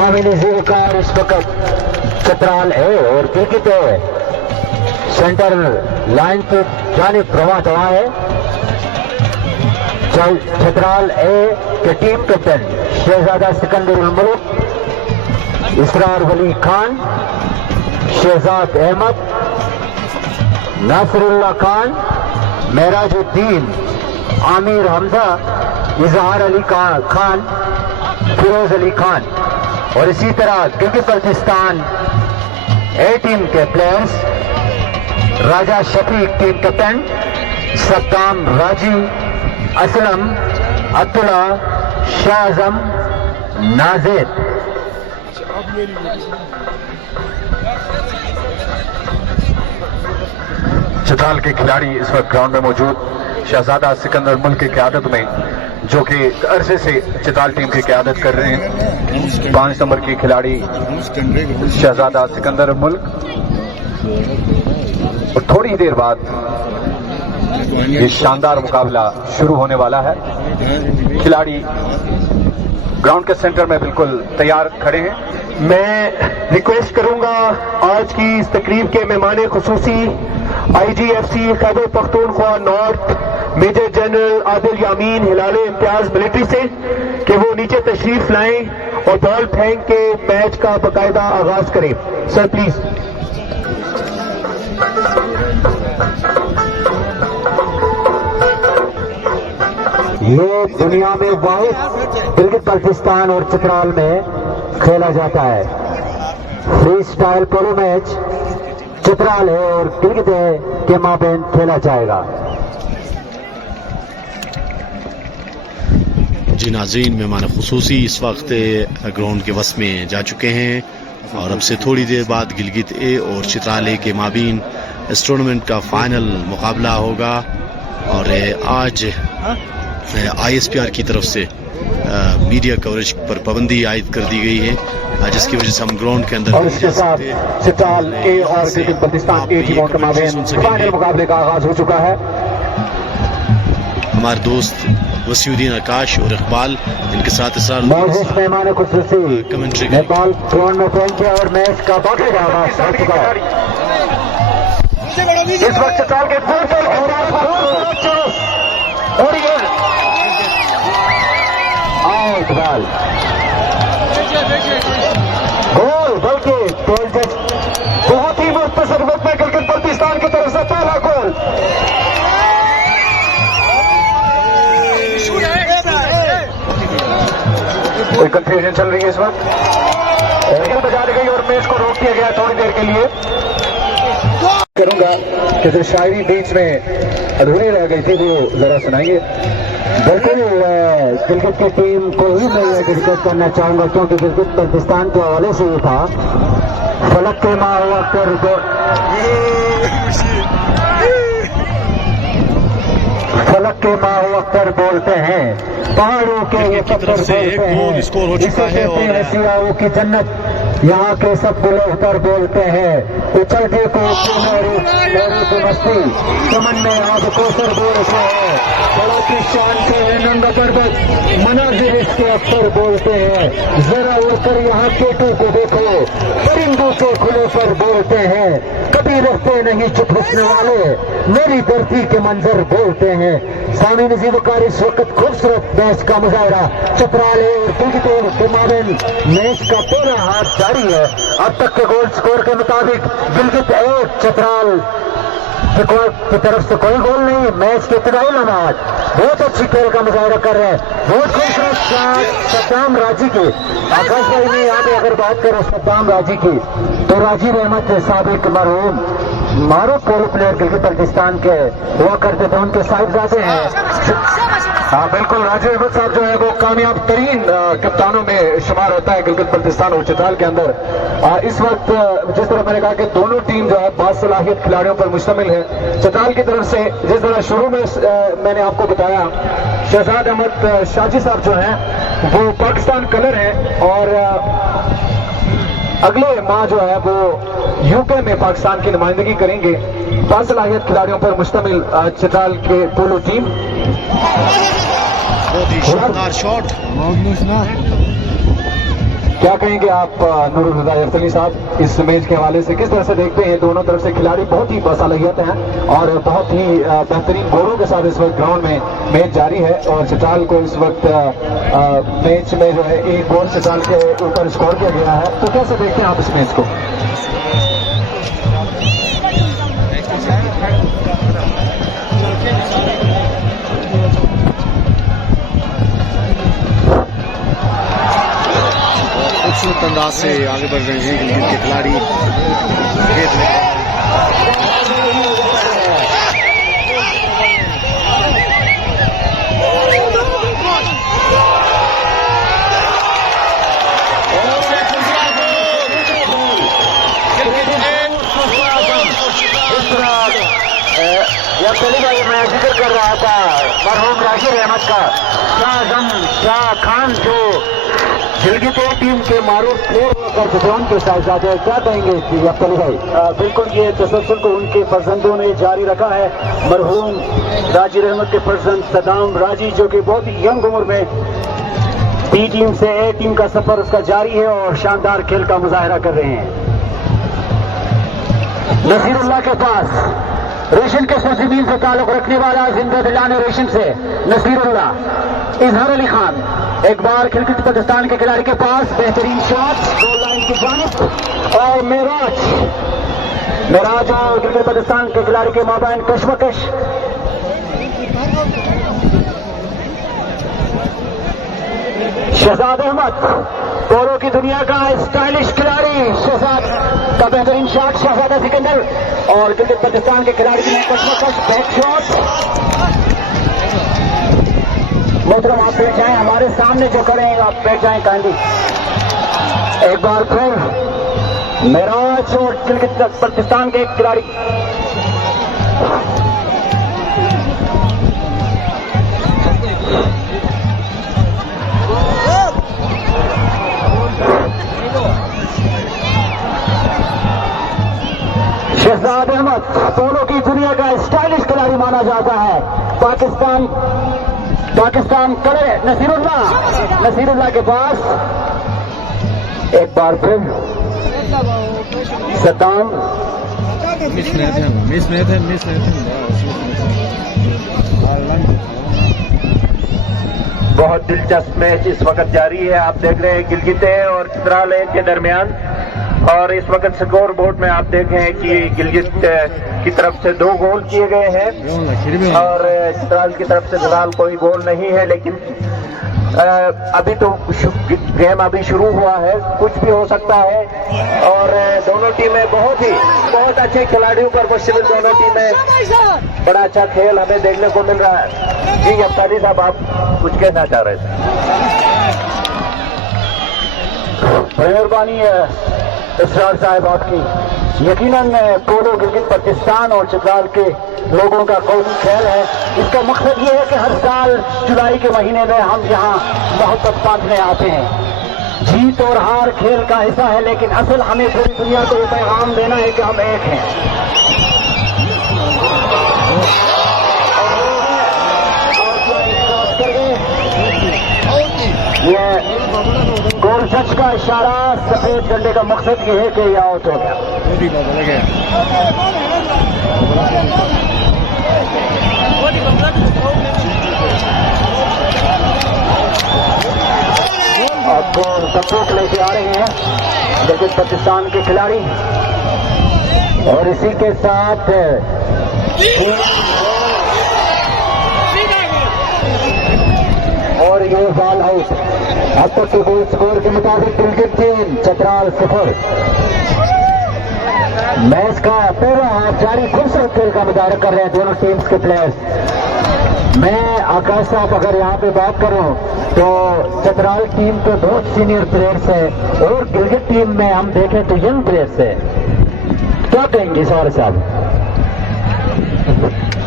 शामिल कार इस वक्त चतराल है और क्रिकेट सेंटर लाइन पे जाने प्रवाह हुआ है। चतराल ए के टीम कैप्टन शहजादा सिकंदर मुल्क, इसरार वली खान, शहजाद अहमद, नासरुल्लाह खान, मेराजुद्दीन, आमिर हमजा, इजहार अली खान, फिरोज अली खान और इसी तरह क्रिकेट पाकिस्तान ए टीम के प्लेयर्स राजा शफीक टीम कैप्टन, सद्दाम राजी, असलम, अब्दुल्ला, शाहजम, नाजिर। चतराल के खिलाड़ी इस वक्त ग्राउंड में मौजूद। शहजादा सिकंदर मुल्क की क़यादत में, जो कि अरसे से चतराल टीम की क़यादत कर रहे हैं, 5 नंबर के खिलाड़ी शहजादा सिकंदर मुल्क। और थोड़ी देर बाद ये शानदार मुकाबला शुरू होने वाला है। खिलाड़ी ग्राउंड के सेंटर में बिल्कुल तैयार खड़े हैं। मैं रिक्वेस्ट करूंगा आज की इस तकरीब के मेहमान खुसूसी IGFC Khyber Pakhtunkhwa north major general Adil Yameen Hilal-e-Imtiaz military से कि वो नीचे तशरीफ लाएं और बॉल फेंक के मैच का बाकायदा आगाज करें। Sir please. ये दुनिया में वाहिद क्रिकेट पाकिस्तान और चतराल में खेला जाता है free style polo match Chitral है और क्रिकेट के माबेन खेला जाएगा। जी नाज़रीन, मेहमान खुसूसी इस वक्त ग्राउंड के वस में जा चुके हैं और अब से थोड़ी देर बाद गिलगित ए और चतराल ए के माबीन इस टूर्नामेंट का फाइनल मुकाबला होगा। और आज ISPR की तरफ से मीडिया कवरेज पर पाबंदी आयद कर दी गई है, जिसकी वजह से हम ग्राउंड के अंदर और इसके साथ चतराल ए और क्रिकेट पाकिस्तान ए टीमों के माबेन फाइनल मुकाबले का आगाज हो चुका है। हमारे दोस्त वसीउद्दीन आकाश और इकबाल, इनके साथ मेहमान खुसूसी कमेंट्री नेपाल ग्राउंड में पहुंचे और मैच का बाकायदा आगाज हो चुका है। इस वक्त चतराल के और ये आउट बॉल गोल, बल्कि बहुत ही मुख्तसर वक्त में क्रिकेट पाकिस्तान की तरफ से पहला गोल। कोई कंफ्यूजन चल रही है इस वक्त, बजा दी गई और मैच को रोक दिया गया थोड़ी देर के लिए। करूंगा कि जो शायरी बीच में अधूरी रह गई थी वो जरा सुनाइए। बिल्कुल क्रिकेट की टीम को ही मैं ये डिस्कस करना चाहूंगा, क्योंकि क्रिकेट पाकिस्तान के हवाले से ही था। फलक के माँ हुआ कर फलक के माँ हुआ कर बोलते हैं, पहाड़ों के ये पत्थर बोलते हैं, इसे सियाओं की जन्नत, यहाँ के सब बुलंदतर बोलते हैं। उछलते को मेरी मस्ती चमन में आग कोसर बोलते हैं, बड़ा की शान से है नंगा पर्वत, मनाजिर इसके अख्तर बोलते हैं। जरा उड़कर यहाँ केटों को देखो, परिंदों के खुले पर बोलते हैं। कभी रहते नहीं चुप हंसने वाले, मेरी धरती के मंजर बोलते हैं। सामी नजीब कार इस वक्त खूबसूरत मैच का मुजाहरा चतराल और क्रिकेट के माबेन मैच का पूरा हाथ जारी है। अब तक के गोल स्कोर के मुताबिक गिलगित 1 चतराल की तरफ से कोई गोल नहीं। मैच के इब्तिदाई लम्हात बहुत अच्छी खेल का मुजाहरा कर रहे हैं। बहुत खूबसूरत शॉट सद्दाम राजी की। आकाश भाई ने यहाँ पे अगर बात करें सद्दाम राजी की, तो राजीव अहमद साबिक मरहूम मारूफ पोलो प्लेयर गिलगित पाकिस्तान के हुआ करते थे, उनके साहिबजादे हैं। हाँ बिल्कुल, राजीव अहमद साहब जो है वो कामयाब तरीन कप्तानों में शुमार होता है गिलगित पाकिस्तान और चतराल के अंदर। इस वक्त जिस तरह मैंने कहा कि दोनों टीम जो है बासलाहियत खिलाड़ियों पर मुश्तमिल है। चतराल की तरफ से जिस तरह शुरू में मैंने आपको बताया, शहजाद अहमद शाजी साहब जो हैं वो पाकिस्तान कलर है और अगले माह जो है वो यूके में पाकिस्तान की नुमाइंदगी करेंगे। बासलाहियत खिलाड़ियों पर मुश्तमिल चतराल के पोलो टीम। बहुत ही शानदार शॉट, क्या कहेंगे आप नूरुल हुदा अरसली साहब इस मैच के हवाले से, किस तरह से देखते हैं? दोनों तरफ से खिलाड़ी बहुत ही बासलाहियत हैं और बहुत ही बेहतरीन गोलों के साथ इस वक्त ग्राउंड में मैच जारी है और चित्राल को इस वक्त मैच में जो है एक गोल चित्राल के ऊपर स्कोर किया गया है, तो कैसे देखते हैं आप इस मैच को? खूबसूरत अंदाज से आगे बढ़ रहे हैं गिलगित के खिलाड़ी। गेंद में यह पहली बार मैं जिक्र कर रहा था मरहूम राशिद अहमद का, शाह खान जो गिलगित टीम के मारूफ प्लेयर के साथ साथ क्या कहेंगे अब्दुल भाई? बिल्कुल, ये तसलसल को उनके फर्जंदों ने जारी रखा है। मरहूम राजी अहमद के फर्जंद सदाम राजी जो कि बहुत ही यंग उम्र में बी टीम से ए टीम का सफर उसका जारी है और शानदार खेल का मुजाहरा कर रहे हैं। नसीरुल्लाह के पास रेशन के जमीन से ताल्लुक रखने वाला जिंदा दिलाने रेशन से नसीरुल्लाह, इजहार अली खान, एक बार गिलगित पाकिस्तान के खिलाड़ी के पास बेहतरीन शॉट गोल लाइन की जानिब और मेराज और गिलगित पाकिस्तान के खिलाड़ी के माबैन कशमकश। शहजाद अहमद, पोलो की दुनिया का स्टाइलिश खिलाड़ी, शहजाद का बेहतरीन शॉट, शहजादा सिकंदर और गिलगित पाकिस्तान के खिलाड़ी की कशमकश बैक शॉट। मोहतरम आप बैठ जाएं, हमारे सामने जो खड़े हैं आप बैठ जाएं काइंडली। एक बार फिर मेराज और गिलगित पाकिस्तान के खिलाड़ी शहजाद अहमद, पोलो की दुनिया का स्टाइलिश खिलाड़ी माना जाता है। पाकिस्तान करे नसीरुल्लाह के पास, एक बार फिर सद्दाम, बहुत दिलचस्प मैच इस वक्त जारी है। आप देख रहे हैं गिलगित और चित्राल के दरमियान और इस वक्त स्कोर बोर्ड में आप देख रहे हैं कि गिलगित की तरफ से 2 गोल किए गए हैं और चित्राल की तरफ से फिलहाल कोई गोल नहीं है, लेकिन अभी तो गेम अभी शुरू हुआ है, कुछ भी हो सकता है और दोनों टीमें बहुत अच्छे खिलाड़ियों पर मुश्तमिल दोनों टीमें, बड़ा अच्छा खेल हमें देखने को मिल रहा है। जी अब्तारी साहब, आप कुछ कहना चाह रहे थे? मेहरबानी इसरार साहब आपकी। यकीनन पोलो गिलगित पाकिस्तान और चित्राल के लोगों का कौमी खेल है। इसका मकसद ये है कि हर साल जुलाई के महीने में हम यहाँ मोहब्बत बांटने आते हैं। जीत और हार खेल का हिस्सा है, लेकिन असल हमें पूरी दुनिया को पैगाम देना है कि हम एक हैं। ये गोल सच का इशारा, सफेद झंडे का मकसद ये है कि ये आउट हो गया। अब सपोर्ट लेके आ रहे हैं गिलगित पाकिस्तान के खिलाड़ी और इसी के साथ और ये बॉल आउट। अब तक के गोल स्कोर के मुताबिक गिलगित 3 चित्राल 0। मैच का पहला हाफ जारी, खूबसूरत खेल का मुजाहरा कर रहे हैं दोनों टीम्स के प्लेयर्स। मैं आकाश साहब अगर यहाँ पे बात करूं तो चित्राल टीम तो बहुत सीनियर प्लेयर्स है और गिलगित टीम में हम देखें तो यंग प्लेयर्स है। क्या कहेंगे सवार साहब?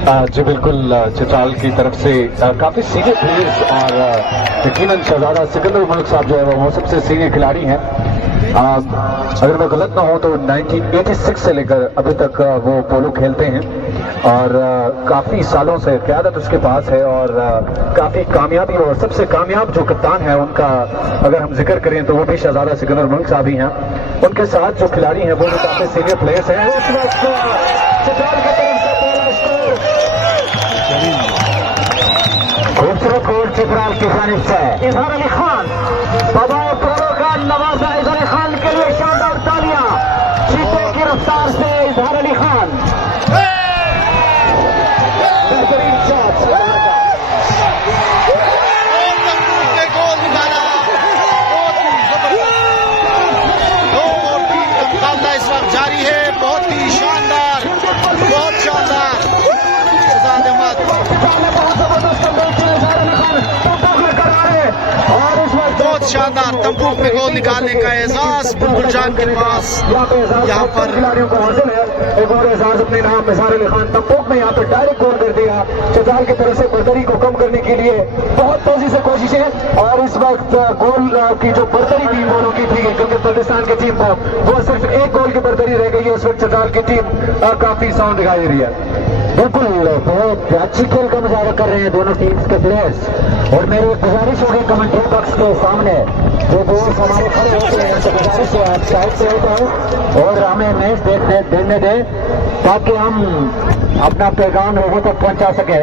जी बिल्कुल, चित्राल की तरफ से काफी सीनियर प्लेयर्स और यकीनन शहजादा सिकंदर मलिक साहब जो है वो सबसे सीनियर खिलाड़ी हैं। अगर मैं गलत ना हो तो 1986 से लेकर अभी तक वो पोलो खेलते हैं और काफी सालों से क़यादत उसके पास है और काफी कामयाबी और सबसे कामयाब जो कप्तान है उनका अगर हम जिक्र करें तो वो भी शहजादा सिकंदर मुल्क साहब ही हैं। उनके साथ जो खिलाड़ी हैं वो भी काफी सीनियर प्लेयर्स हैं। उस वक्त चित्राल की तरफ से पहला स्कोर, खूबसूरत गोल चित्राल की जानिब से इजहार अली खान, बबाए प्रो का नवाजा इजहार अली खान के लिए शानदार तालियां। चीते की रफ्तार से इजहार अली खान, बेहतरीन शॉट, गोल निकाला। दो और तीन का मुकाबला इस वक्त जारी है। बहुत ही शानदार, बहुत शानदार शहजाद अहमद, बहुत शानदार तंबूक में गोल निकालने का एजाज बुलबुल जान के पास यहाँ पर खिलाड़ियों को हासिल है। एक और एजाज अपने नाम इजहार अली खान तंबूक में यहाँ पर डायरेक्ट गोल कर दिया। चित्राल की तरफ से बर्तरी को कम करने के लिए बहुत तेजी से कोशिशें और इस वक्त गोल की जो बर्तरी थी वो रोकी थी क्योंकि बल्तिस्तान की टीम को वो सिर्फ एक गोल की बर्तरी रह गई है। उस वक्त चित्राल की टीम काफी साउंड दिखाई दे रही है। बिल्कुल बहुत अच्छी खेल का मुजाहरा कर रहे हैं दोनों टीम्स के प्लेयर्स और मेरी गुजारिश होगी कमेंट्री बॉक्स के सामने जो दोस्त हमारे खड़े होते हैं उनसे गुजारिश है आप साइड से होते और हमें मैच देखने दें ताकि हम अपना पैगाम लोगों तक पहुंचा सके।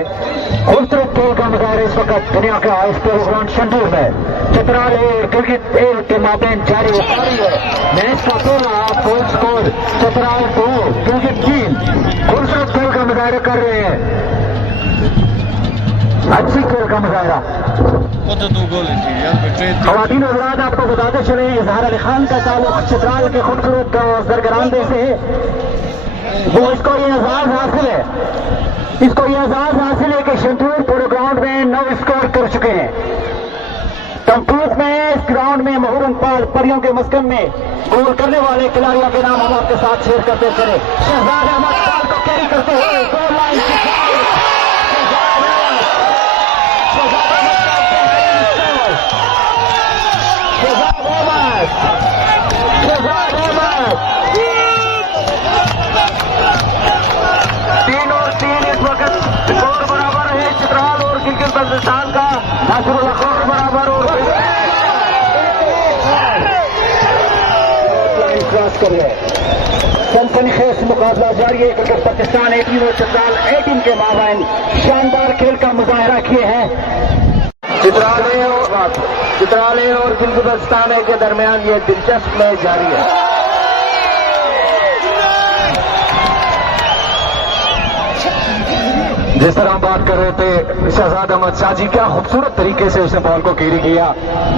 खूबसूरत खेल का मुजाहरा इस वक्त दुनिया का हाईएस्ट ग्राउंड शंदूर में चित्राल और गिलगित के माबेन जारी है। मैच का पहला गोल स्कोर चित्राल 2 गिलगित 3। खूबसूरत खेल का मुजाहरा कर रहे हैं, अच्छी खेल का मुजाहरा। खवातीन हज़रात आपको बताते चले इजहार अली खान का ताल्लुक चित्राल के खूबसूरत सरगरामदे से वो इसको ये एजाज हासिल है कि शंदूर पूरे ग्राउंड में 9 स्कोर कर चुके हैं। तंबूक में इस ग्राउंड में महूरन पाल परियों के मस्कन में गोल करने वाले खिलाड़ियों के नाम हम आपके साथ शेयर करते चले। शहजाद अहमद पाल को कैरी करते हुए गोल लाइन तीन और तीन इस वक्त स्कोर बराबर है। चित्राल और गिलगित बल्तिस्तान का नासिरुल अखलाक बराबर और क्रॉस कर रहे सनसनीखेज मुकाबला जारी है क्रिकेट पाकिस्तान ए टीम और चित्राल ए टीम के माबैन शानदार खेल का मुजाहरा किए हैं। चित्राल और गिलगित बल्तिस्तान के दरमियान ये दिलचस्प मैच जारी है। जिस तरह हम बात कर रहे थे शहजाद अहमद शाह जी, क्या खूबसूरत तरीके से उसने बॉल को कैरी किया,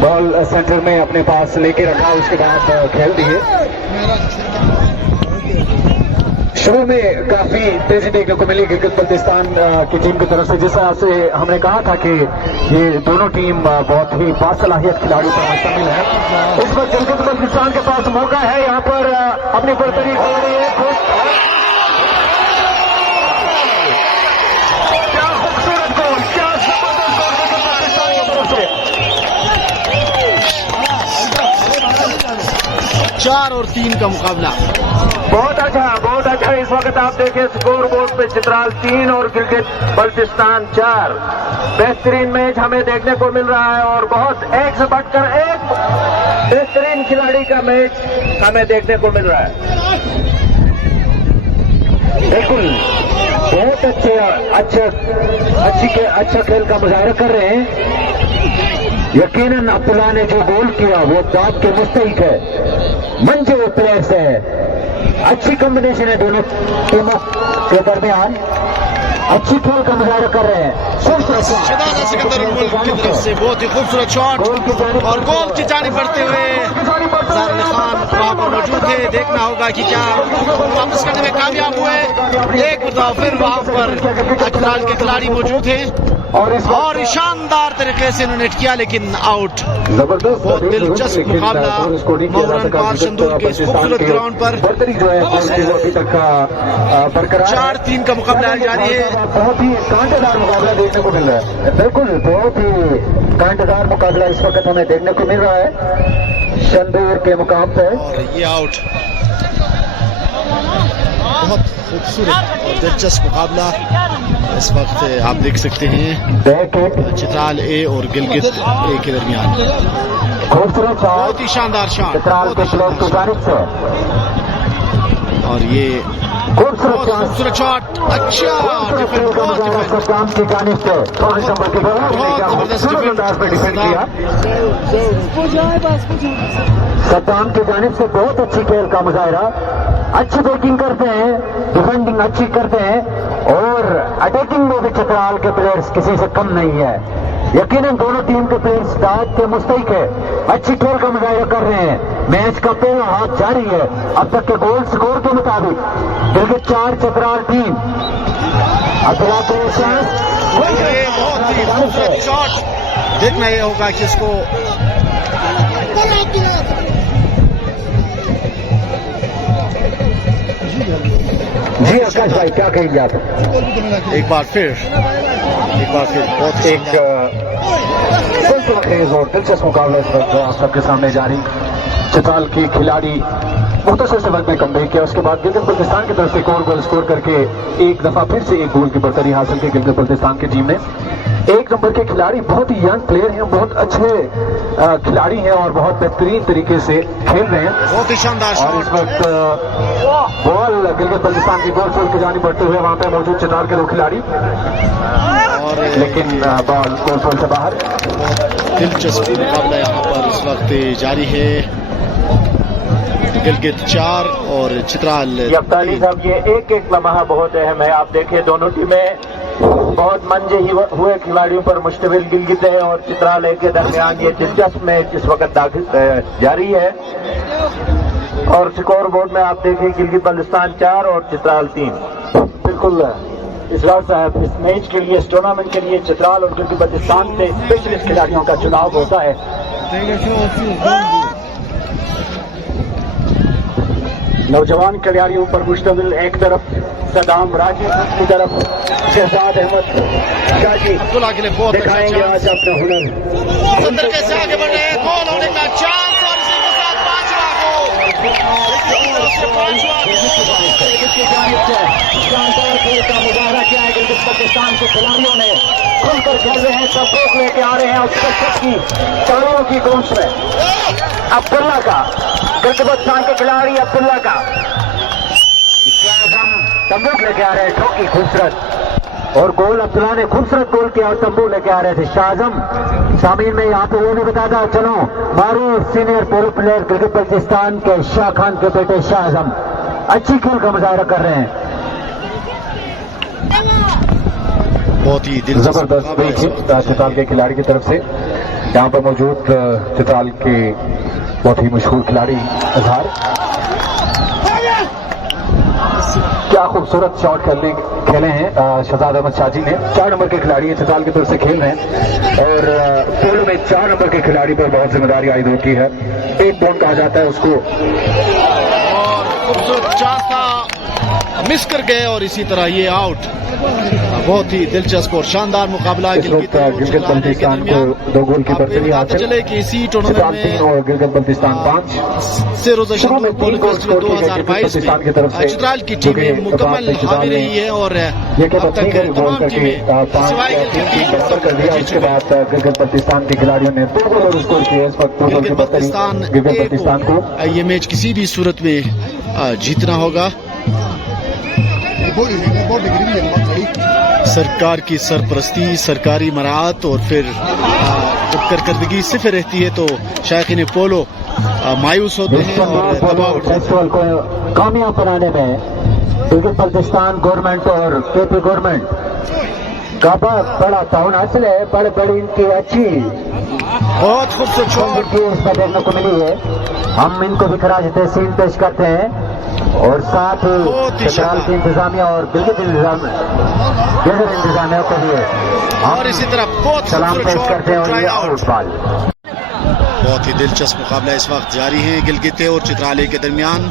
बॉल सेंटर में अपने पास लेके रखा, उसके बाद खेल दिए। शुरू में काफी तेजी देखने को मिली गिलगित बल्तिस्तान की टीम की तरफ से। जिस तरह से हमने कहा था कि ये दोनों टीम बहुत ही बासलाहियत खिलाड़ियों पर मुश्तमिल है। इस वक्त गिलगित बल्तिस्तान के पास मौका है यहाँ पर अपनी बर्तरी खोल रही है। चार और 3 का मुकाबला बहुत अच्छा। इस वक्त आप देखें स्कोर बोर्ड पे चित्राल 3 और गिलगित बल्तिस्तान 4। बेहतरीन मैच हमें देखने को मिल रहा है और बहुत एक से बढ़कर एक बेहतरीन खिलाड़ी का मैच हमें देखने को मिल रहा है। बिल्कुल बहुत अच्छा खेल का मुजाहरा कर रहे हैं। यकीनन अब्दुल्ला ने जो गोल किया वो दाद के मुस्तहिक है। मंजे प्लेयर्स है, अच्छी कॉम्बिनेशन है दोनों टीमों के दरमियान, अच्छी खेल का मुजाहरा कर रहे हैं। शहजादा सिकंदर मुल्क की तरफ से बहुत ही खूबसूरत शॉट और गोल की जानिब बढ़ते हुए इजहार अली खान वहां पर मौजूद थे। देखना होगा कि क्या वापस करने में कामयाब हुए। एक बार फिर वहां पर चित्राल के खिलाड़ी मौजूद हैं और शानदार तरीके से इन्होंने किया लेकिन आउट। जबरदस्त बहुत दिलचस्प मुकाबला महूरन पाल शंदूर के इस खूबसूरत ग्राउंड पर। जो है अभी तक बरकरार 4-3 का मुकाबला जारी है। बहुत ही कांटेदार मुकाबला देखने को मिल रहा है। बिल्कुल बहुत ही कांटेदार मुकाबला इस वक्त हमें देखने को मिल रहा है शंदूर के मुकाम पे। और ये आउट बहुत खूबसूरत और दिलचस्प मुकाबला इस वक्त आप देख सकते हैं चित्राल ए और गिलगित ए के दरमियान। खूबसूरत बहुत ही शानदार शॉट चित्राल के प्लेयर की जानिब से और ये खूबसूरत शॉट। अच्छा सद्दाम की जानिब से 5 नंबर की सद्दाम की जानिब से बहुत अच्छी खेल का मुजाहरा, अच्छी बैटिंग करते हैं, डिफेंडिंग अच्छी करते हैं और अटैकिंग में भी चित्राल के प्लेयर्स किसी से कम नहीं है। यकीनन दोनों टीम के प्लेयर्स दाद के मुस्तहिक है, अच्छी खेल का मुजाहरा कर रहे हैं। मैच का पहला हाफ जारी है। अब तक के गोल स्कोर के मुताबिक गिलगित 4 चित्राल 3। शॉट देखना ये होगा कि इसको जी आकाश भाई क्या कहेंगे आप? एक बार फिर बहुत एक खेज और दिलचस्प मुकाबला इस वक्त आप सबके सामने जारी। चित्राल की खिलाड़ी मुख्तसर से वक्त में कमबैक किया, उसके बाद गिलगित बल्तिस्तान की तरफ से एक और गोल स्कोर करके एक दफा फिर से एक गोल की बढ़तरी हासिल की गिलगित बल्तिस्तान की टीम ने। 1 नंबर के खिलाड़ी बहुत ही यंग प्लेयर हैं, बहुत अच्छे खिलाड़ी हैं और बहुत बेहतरीन तरीके से खेल रहे हैं। बहुत ही शानदार और इस वक्त बॉल गिलगित बल्तिस्तान की गोल पोस्ट की जानिब बढ़ते हुए वहां पे मौजूद चित्राल के 2 खिलाड़ी, और लेकिन बॉल गोल पोस्ट से बाहर। दिलचस्प मुकाबला यहाँ पर इस वक्त जारी है। गिलगित 4 और चित्राल। अब्दाली साहब ये एक लम्हा बहुत अहम है। आप देखिए दोनों टीमें बहुत मंजे हुए खिलाड़ियों पर मुश्तमिल गिलगित है और चित्राल के दरमियान ये दिलचस्प मैच इस वक्त जारी है। और स्कोर बोर्ड में आप देखिए गिलगित बल्तिस्तान 4 और चित्राल 3। बिल्कुल इसरार साहब, इस मैच के लिए, इस टूर्नामेंट के लिए चित्राल और गिलगित बल्तिस्तान से स्पेशलिस्ट खिलाड़ियों का चुनाव होता है। नौजवान खिलाड़ियों पर मुश्तमिल एक तरफ सदाम राजी, दूसरी तरफ शहजाद अहमद शाजी अब्दुल्ला के लिए बहुत दिखाएंगे आज अपना हुनर। अंदर कैसे आगे बढ़ रहे हैं, गोल होने का चांस और इसी के साथ 5वां गोल। शानदार खेल का मुजाहरा किया है गिलगित बल्तिस्तान के खिलाड़ियों ने, खुलकर खेल रहे हैं, सब लेके आ रहे हैं और सबकी तालियों की गूंज में अब्दुल्ला का, गिलगित बल्तिस्तान के खिलाड़ी अब्दुल्ला का तंबूक लेके आ रहे हैं, ठोकी खूबसूरत और गोल अब्दुल्ला ने खूबसूरत गोल किया और तंबू लेके आ रहे थे शाहजम। शामिल में यहाँ पे वो भी बताता चलो मारूफ senior polo player Gilgit Baltistan के शाह खान के बेटे शाहजम अच्छी खेल का मुजाहरा कर रहे हैं। बहुत ही जबरदस्त चित्राल के खिलाड़ी की तरफ से यहाँ पर मौजूद चित्राल के बहुत ही मशहूर खिलाड़ी अजहर, क्या खूबसूरत शॉट खेले हैं शहजाद अहमद शाजी ने। 4 नंबर के खिलाड़ी है, चित्राल की तरफ से खेल रहे हैं और पोलो में 4 नंबर के खिलाड़ी पर बहुत जिम्मेदारी आयद होती है। 1 बॉल कहा जाता है उसको। और खूबसूरत चांस था, मिस कर गए और इसी तरह ये आउट। बहुत ही दिलचस्प और शानदार मुकाबला गिलगित बल्तिस्तान को 2 गोल की बढ़तरी हासिल। चले कि इसी टूर्नामेंट में और गिलगित बल्तिस्तान 5 से रोजा 2022 में चित्राल की टीमें मुकम्मल हावी रही है और अब तक तमाम टीमें सिवाय कर दिया। उसके बाद गिलगित बल्तिस्तान के खिलाड़ियों ने 2 गोल और स्कोर किए। इस वक्त गिलगित बल्तिस्तान को ये मैच किसी भी सूरत में जीतना होगा। सरकार की सरपरस्ती, सरकारी मराहत और फिर जब कारकर्दगी सिर्फ रहती है तो शायकीन पोलो मायूस होते हैं और दबाव फेस्टिवल को कामयाब बनाने में गिलगित बल्तिस्तान गवर्नमेंट और केपी गवर्नमेंट का बड़ा ताउन हासिल है। बड़ी इनकी अच्छी बहुत खूबसूरत शॉट इसमें देखने को मिली है। हम इनको भी खराज तहसीन पेश करते हैं और साथ ही चित्राल की इंतजामिया और गिलगित इंतजामिया को भी और इसी तरह बहुत सलाम पेश करते हैं और ये आउट बॉल। बहुत ही दिलचस्प मुकाबला इस वक्त जारी है गिलगित और चित्राल के दरमियान।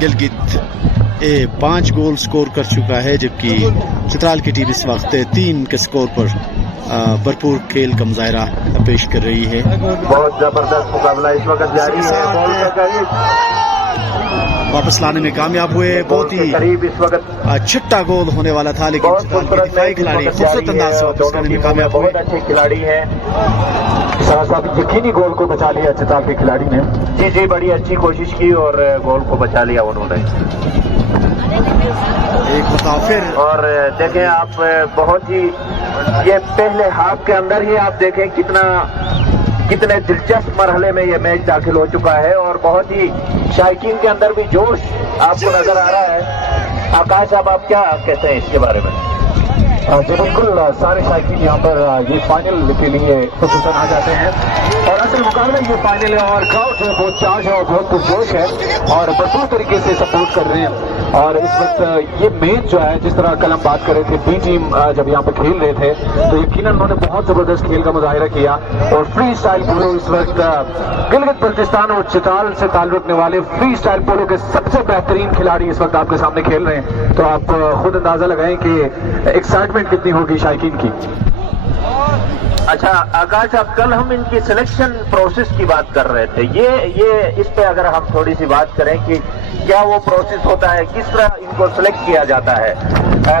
गिलगित 5 गोल स्कोर कर चुका है जबकि चित्राल की टीम इस वक्त 3 के स्कोर पर भरपूर खेल का मुजाहरा पेश कर रही है। बहुत जबरदस्त मुकाबला इस वक्त जारी है। वापस लाने में कामयाब हुए। बहुत ही करीब इस वक्त छिट्टा गोल होने वाला था, लेकिन चित्राल के दिफाई खिलाड़ी खूबसूरत अंदाज से वापस करने में कामयाब हुए। बहुत अच्छे खिलाड़ी हैं। साहब यकीनी गोल को बचा लिया चित्राल के खिलाड़ी ने। जी जी, बड़ी अच्छी कोशिश की और गोल को बचा लिया उन्होंने। एक मुताफिर और देखें आप, बहुत ही ये पहले हाफ के अंदर ही आप देखें कितने दिलचस्प मरहले में ये मैच दाखिल हो चुका है और बहुत ही शायकीन के अंदर भी जोश आपको नजर आ रहा है। आकाश साहब, आप क्या कहते हैं इसके बारे में? जी बिल्कुल, सारे शायकीन यहाँ पर ये फाइनल के लिए खुसूसन आ जाते हैं और असल मुकाबला ये फाइनल है और क्राउड जो है बहुत चार्ज है और बहुत पुरजोश है और भरपूर तरीके से सपोर्ट कर रहे हैं। और इस वक्त ये मैच जो है, जिस तरह कल हम बात कर रहे थे, बी टीम जब यहाँ पर खेल रहे थे तो यकीनन उन्होंने बहुत जबरदस्त खेल का मुजाहिरा किया और फ्री स्टाइल पोलो इस वक्त गिलगित बल्तिस्तान और चित्राल से ताल्लुक रखने वाले फ्री स्टाइल पोलो के सबसे बेहतरीन खिलाड़ी इस वक्त आपके सामने खेल रहे हैं। तो आप खुद अंदाजा लगाएं कि एक्साइटमेंट कितनी होगी शायकीन की। अच्छा आकाश साहब, कल हम इनकी सिलेक्शन प्रोसेस की बात कर रहे थे। ये इस पे अगर हम थोड़ी सी बात करें कि क्या वो प्रोसेस होता है, किस तरह इनको सिलेक्ट किया जाता है।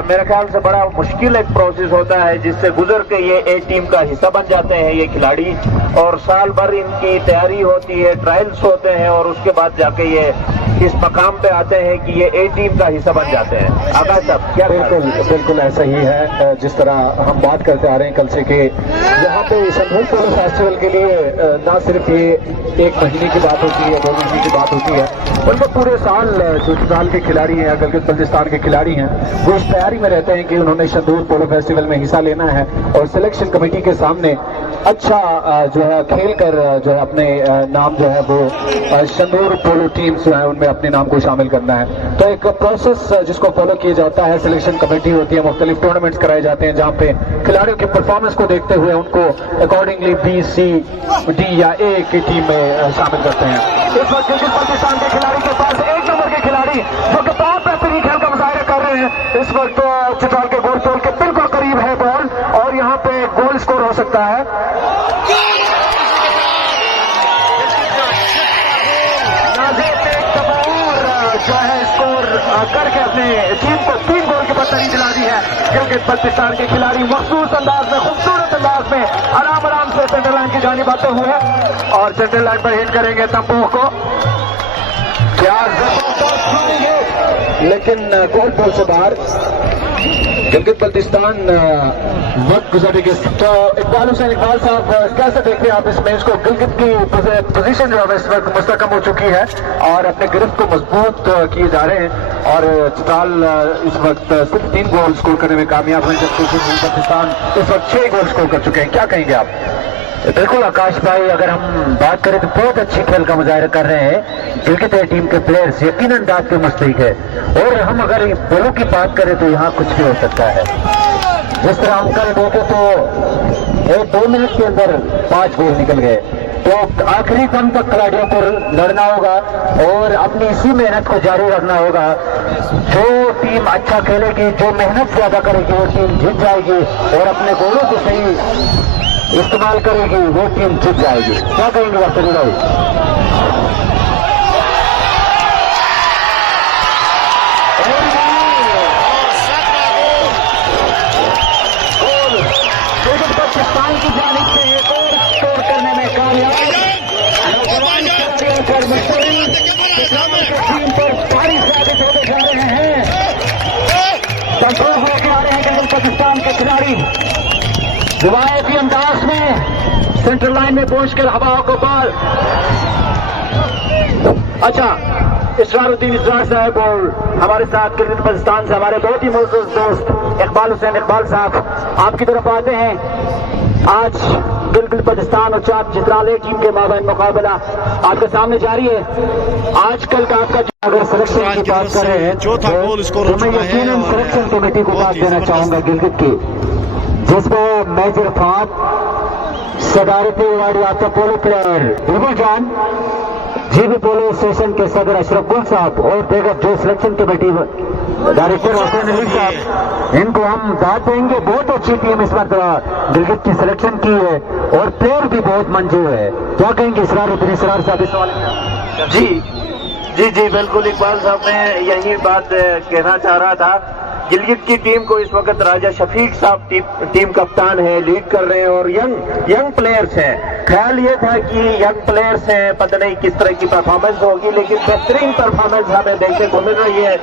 मेरे ख्याल से बड़ा मुश्किल एक प्रोसेस होता है जिससे गुजर के ये ए टीम का हिस्सा बन जाते हैं ये खिलाड़ी और साल भर इनकी तैयारी होती है, ट्रायल्स होते हैं और उसके बाद जाके ये इस मकाम पे आते हैं कि ये ए टीम का हिस्सा बन जाते हैं। आकाश साहब क्या? बिल्कुल ऐसा ही है। जिस तरह हम बात करते आ रहे हैं कल से कि यहाँ पे संतूर पोलो फेस्टिवल के लिए ना सिर्फ ये 1 महीने की बात होती है, 2 महीने की बात होती है, बल्कि पूरे साल जो चित्राल के खिलाड़ी हैं, गिलगित बल्तिस्तान के खिलाड़ी हैं, वो इस तैयारी में रहते हैं कि उन्होंने संतूर पोलो फेस्टिवल में हिस्सा लेना है और सिलेक्शन कमेटी के सामने अच्छा जो है खेल कर जो है अपने नाम जो है वो संतूर पोलो टीम्स जो है उनमें अपने नाम को शामिल करना है। तो एक प्रोसेस जिसको फॉलो किया जाता है, सिलेक्शन कमेटी होती है, मुख्तलिफ टूर्नामेंट्स कराए जाते हैं जहाँ पे खिलाड़ियों की परफॉर्मेंस को देखते हुए उनको अकॉर्डिंगली बी, सी, डी या ए की टीम में शामिल करते हैं। इस वक्त गिलगित बल्तिस्तान के खिलाड़ी के पास 1 नंबर के खिलाड़ी जो कि बहुत बेहतरीन खेल का मुजाहिरा कर रहे हैं। इस वक्त चित्राल के गोल पोल के बिल्कुल करीब है बॉल और यहाँ पे गोल स्कोर हो सकता है। जो है स्कोर करके अपने टीम को 3 गोल की बढ़तरी दिला दी है। गिलगित बल्तिस्तान के खिलाड़ी मखसूस अंदाज में, खूबसूरत अंदाज में आराम से सेंटर लाइन की जानिब आते हुए और सेंटर लाइन पर हिट करेंगे तंबू को। क्या जबरदस्त, लेकिन गोल पोल से बाहर गिलगित बल्तिस्तान वक्त गुजरेगी। तो इकबाल हुसैन, इकबाल साहब कैसे देखते हैं आप इस मैच को? गिलगित की पोजीशन जो है इस वक्त मुस्तकम हो चुकी है और अपने गिरफ्त को मजबूत किए जा रहे हैं और चित्राल इस वक्त सिर्फ 3 गोल स्कोर करने में कामयाब हुए, जबकि गिलगित बल्तिस्तान इस वक्त 6 गोल स्कोर कर चुके हैं। क्या कहेंगे आप? बिल्कुल आकाश भाई, अगर हम बात करें तो बहुत अच्छी खेल का मुजाहिरा कर रहे हैं गिलगित टीम के प्लेयर्स, यकीनन दाद के मुस्तहिक है। और हम अगर गोलों की बात करें तो यहाँ कुछ भी हो सकता है। जिस तरह हम कल देखे तो 1-2 मिनट के अंदर 5 गोल निकल गए। तो आखिरी दम तक खिलाड़ियों को लड़ना होगा और अपनी इसी मेहनत को जारी रखना होगा। जो टीम अच्छा खेलेगी, जो मेहनत ज्यादा करेगी, वो टीम जीत जाएगी और अपने गोलों को सही इस्तेमाल करेगी, वो टीम जीत जाएगी। क्या कहेंगे डॉक्टर भाई? गिलगित बल्तिस्तान की जानिब से एक और स्कोर करने में कामयाब। टीम पर भारी साबित होते जा रहे हैं, कंट्रोल होकर आ रहे हैं गिलगित बल्तिस्तान के खिलाड़ी। रिवायती अंदाज में सेंट्रल लाइन में पहुंचकर हवाओं को बॉल। अच्छा, इसरारुद्दीन इसरार साहब और हमारे साथ गिलगित बल्तिस्तान से हमारे बहुत ही मोअज़्ज़ज़ दोस्त इकबाल हुसैन, इकबाल साहब आपकी तरफ आते हैं। आज गिलगित बल्तिस्तान और चित्राल टीम के माबैन मुकाबला आपके सामने जारी है। आजकल का आपका अगर सिलेक्शन की बात कर रहे हैं तो मैं यकीनन सिलेक्शन कमेटी को बात देना चाहूंगा गिलगित की, जिसमें मेजर खान, सदारती वाड़ी आपका पोलो प्लेयर बिल्कुल जान, जीबी पोलो स्टेशन के सदर अशरफ गुल साहब और दीगर जो selection committee director Hussain Ali साहब, इनको हम दाद देंगे। बहुत अच्छी टीम इस बार गिलगित की सिलेक्शन की है और प्लेयर भी बहुत मंजूर है। क्या कहेंगे इसरारुद्दीन इसरार साहब इस सवाल? जी, जी जी बिल्कुल, इकबाल साहब, मैं यही बात कहना चाह रहा था। गिलगित की टीम को इस वक्त राजा शफीक साहब टीम कप्तान है, लीड कर रहे हैं और यंग प्लेयर्स हैं। ख्याल ये था कि यंग प्लेयर्स हैं, पता नहीं किस तरह की परफॉर्मेंस होगी, लेकिन बेहतरीन परफॉर्मेंस हमें देखने को मिल रही है।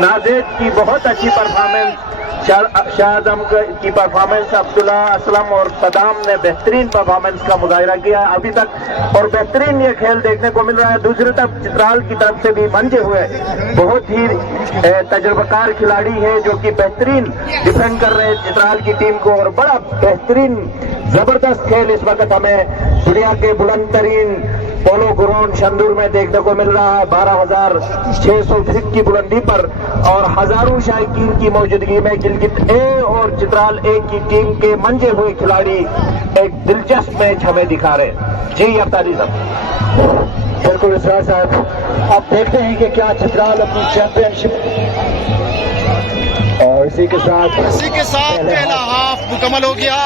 नाजेद की बहुत अच्छी परफॉर्मेंस, शाहजम की परफॉर्मेंस, अब्दुल्ला असलम और सदाम ने बेहतरीन परफॉर्मेंस का मुजाहिरा किया अभी तक और बेहतरीन ये खेल देखने को मिल रहा है। दूसरी तरफ चित्राल की तरफ से भी मंजे हुए बहुत ही तजुर्बाकार खिलाड़ी है जो कि बेहतरीन डिफेंड कर रहे हैं चित्राल की टीम को और बड़ा बेहतरीन जबरदस्त खेल इस वक्त हमें दुनिया के बुलंद तरीन पोलो ग्राउंड शंदूर में देखने को मिल रहा है। 12,600 फीट की बुलंदी पर और हजारों शायकीन की मौजूदगी में गिलगित ए और चित्राल ए की टीम के मंजे हुए खिलाड़ी एक दिलचस्प मैच हमें दिखा रहे हैं। जी अब्तारी साहब। बिल्कुल इसरार साहब, अब देखते हैं कि क्या चित्राल अपनी चैंपियनशिप और इसी के साथ पहला हाफ मुकम्मल हो गया।